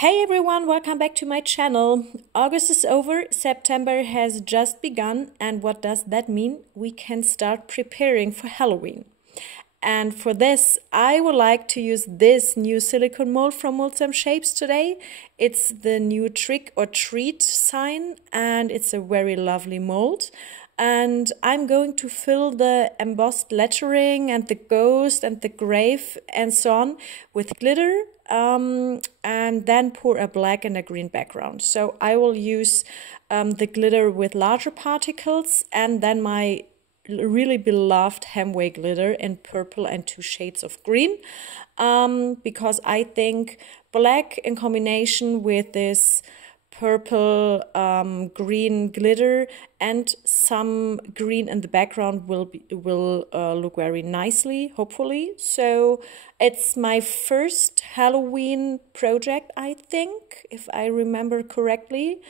Hey everyone, welcome back to my channel. August is over, September has just begun, and what does that mean? We can start preparing for Halloween. And for this, I would like to use this new silicone mold from Moldsandshapes today. It's the new trick or treat sign, and it's a very lovely mold. And I'm going to fill the embossed lettering and the ghost and the grave and so on with glitter, and then pour a black and a green background. So I will use the glitter with larger particles and then my really beloved Hemway glitter in purple and 2 shades of green, because I think black in combination with this purple green glitter and some green in the background will look very nicely, hopefully. So it's my first Halloween project, I think, if I remember correctly.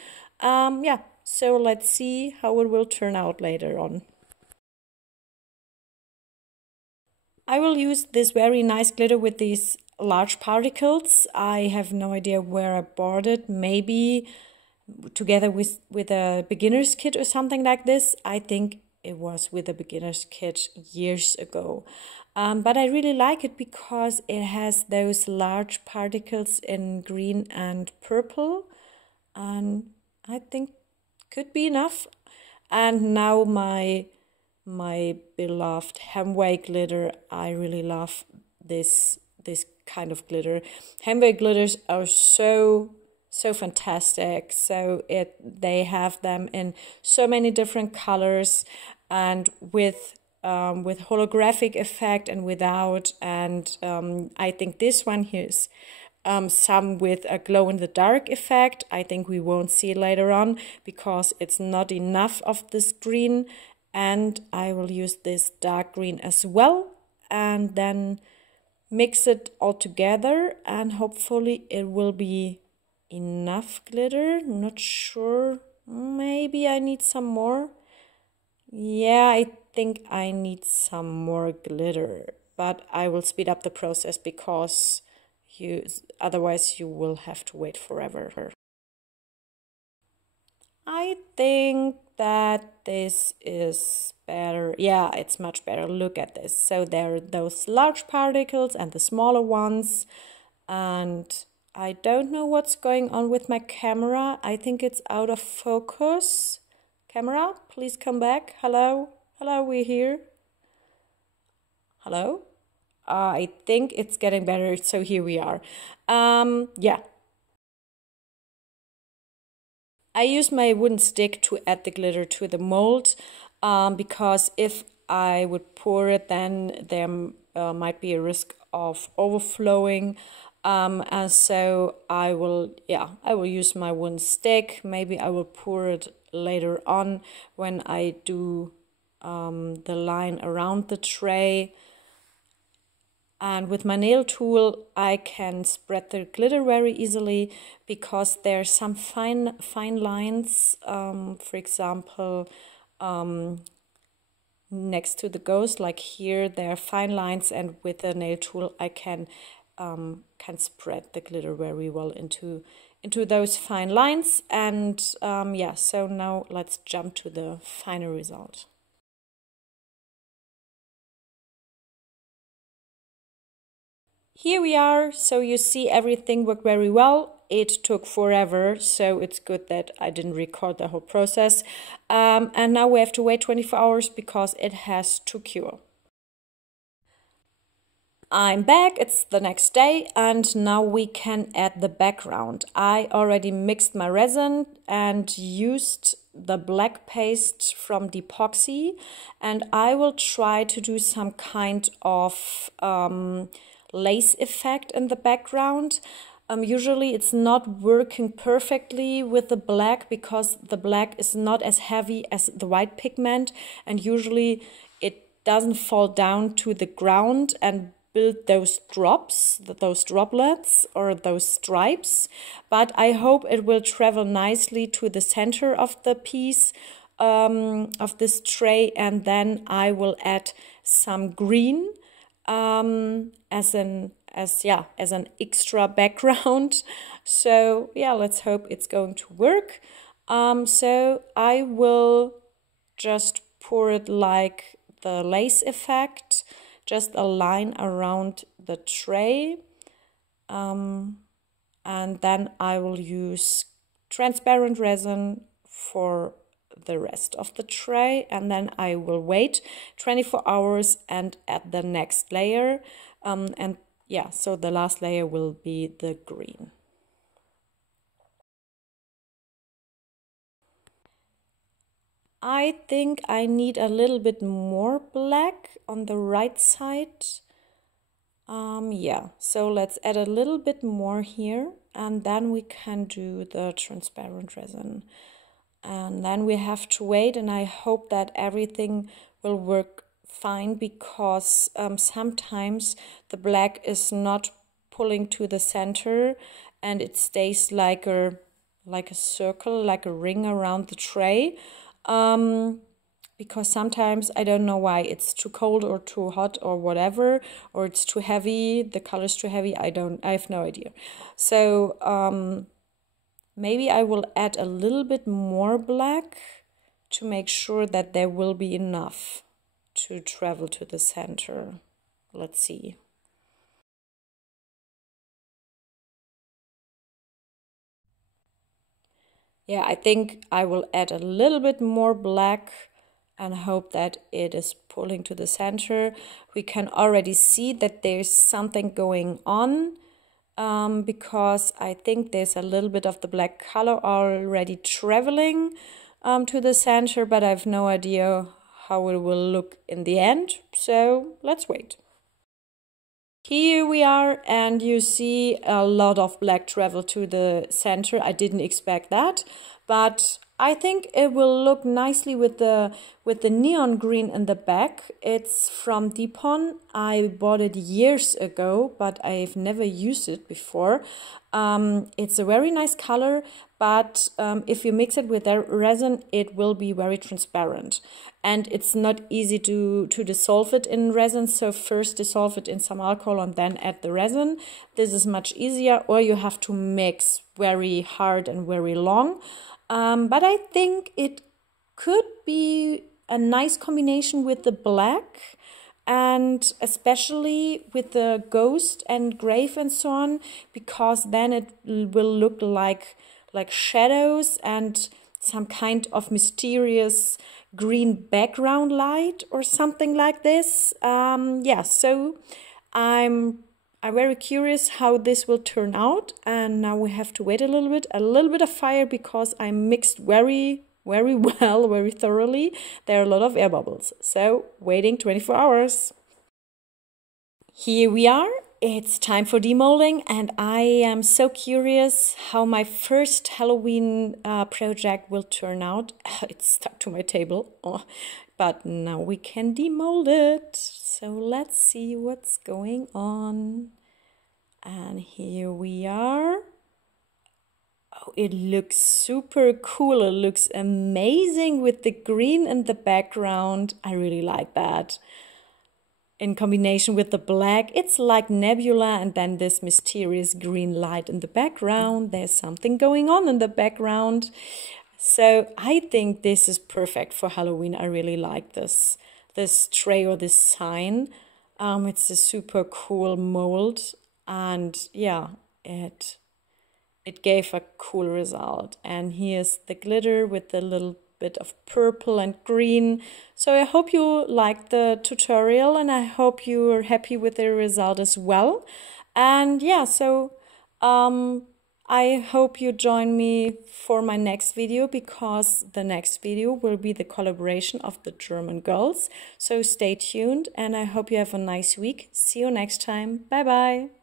Yeah, so let's see how it will turn out later on. I will use this very nice glitter with these large particles. I have no idea where I bought it, maybe together with a beginner's kit or something like this. I think it was with a beginner's kit years ago. But I really like it because it has those large particles in green and purple, and I think could be enough. And now my beloved Hemway glitter. I really love this kind of glitter. Hemway glitters are so fantastic. So they have them in so many different colors and with holographic effect and without. And I think this one here is some with a glow in the dark effect. I think we won't see it later on because it's not enough of this green. And I will use this dark green as well, and then mix it all together, and hopefully it will be enough glitter. Not sure, maybe I need some more. Yeah, I think I need some more glitter, but I will speed up the process because otherwise you will have to wait forever. I think that this is better. Yeah, it's much better. Look at this. So there are those large particles and the smaller ones. And I don't know what's going on with my camera. I think it's out of focus. Camera, please come back. Hello? Hello, we're here. Hello? I think it's getting better. So here we are. Yeah. I use my wooden stick to add the glitter to the mold, because if I would pour it, then there might be a risk of overflowing, and so I will use my wooden stick. Maybe I will pour it later on when I do the line around the tray. And with my nail tool, I can spread the glitter very easily because there are some fine lines, for example, next to the ghost, like here, there are fine lines, and with the nail tool, I can spread the glitter very well into those fine lines. And yeah, so now let's jump to the final result. Here we are, so you see everything worked very well. It took forever, so it's good that I didn't record the whole process. And now we have to wait 24 hours because it has to cure. I'm back, it's the next day, and now we can add the background. I already mixed my resin and used the black paste from the Epoxy, and I will try to do some kind of lace effect in the background. Usually it's not working perfectly with the black because the black is not as heavy as the white pigment, and usually it doesn't fall down to the ground and build those drops, those droplets or those stripes. But I hope it will travel nicely to the center of the piece of this tray, and then I will add some green as as an extra background. So yeah, let's hope it's going to work. So I will just pour it like the lace effect, just a line around the tray, and then I will use transparent resin for the rest of the tray, and then I will wait 24 hours and add the next layer, and yeah, so the last layer will be the green. I think I need a little bit more black on the right side. Yeah, so let's add a little bit more here, and then we can do the transparent resin. And then we have to wait, and I hope that everything will work fine, because sometimes the black is not pulling to the center and it stays like a circle, like a ring around the tray. Because sometimes, I don't know why, it's too cold or too hot or whatever, or it's too heavy, the color's too heavy, I have no idea. So maybe I will add a little bit more black to make sure that there will be enough to travel to the center. Let's see. Yeah, I think I will add a little bit more black and hope that it is pulling to the center. We can already see that there's something going on, because I think there's a little bit of the black color already traveling to the center, but I have no idea how it will look in the end. So let's wait. Here we are, and you see a lot of black travel to the center. I didn't expect that, but I think it will look nicely with the neon green in the back. It's from Depon. I bought it years ago, but I've never used it before. It's a very nice color, but if you mix it with the resin, it will be very transparent. And it's not easy to dissolve it in resin, so first dissolve it in some alcohol and then add the resin. This is much easier, or you have to mix very hard and very long. But I think it could be a nice combination with the black, and especially with the ghost and grave and so on, because then it will look like shadows and some kind of mysterious green background light or something like this. Yeah, so I'm very curious how this will turn out, and now we have to wait a little bit of fire, because I mixed very well, very thoroughly. There are a lot of air bubbles, so waiting 24 hours. Here we are. It's time for demolding, and I am so curious how my first Halloween project will turn out. It's stuck to my table, but now we can demold it. So let's see what's going on. And here we are. Oh, it looks super cool. It looks amazing with the green in the background. I really like that. In combination with the black, it's like nebula, and then this mysterious green light in the background. There's something going on in the background. So I think this is perfect for Halloween. I really like this tray or this sign. It's a super cool mold, and yeah, it gave a cool result. And here's the glitter with the little bit of purple and green. So I hope you liked the tutorial, and I hope you're happy with the result as well. And yeah, so I hope you join me for my next video, because the next video will be the collaboration of the German girls. So stay tuned, and I hope you have a nice week. See you next time. Bye bye.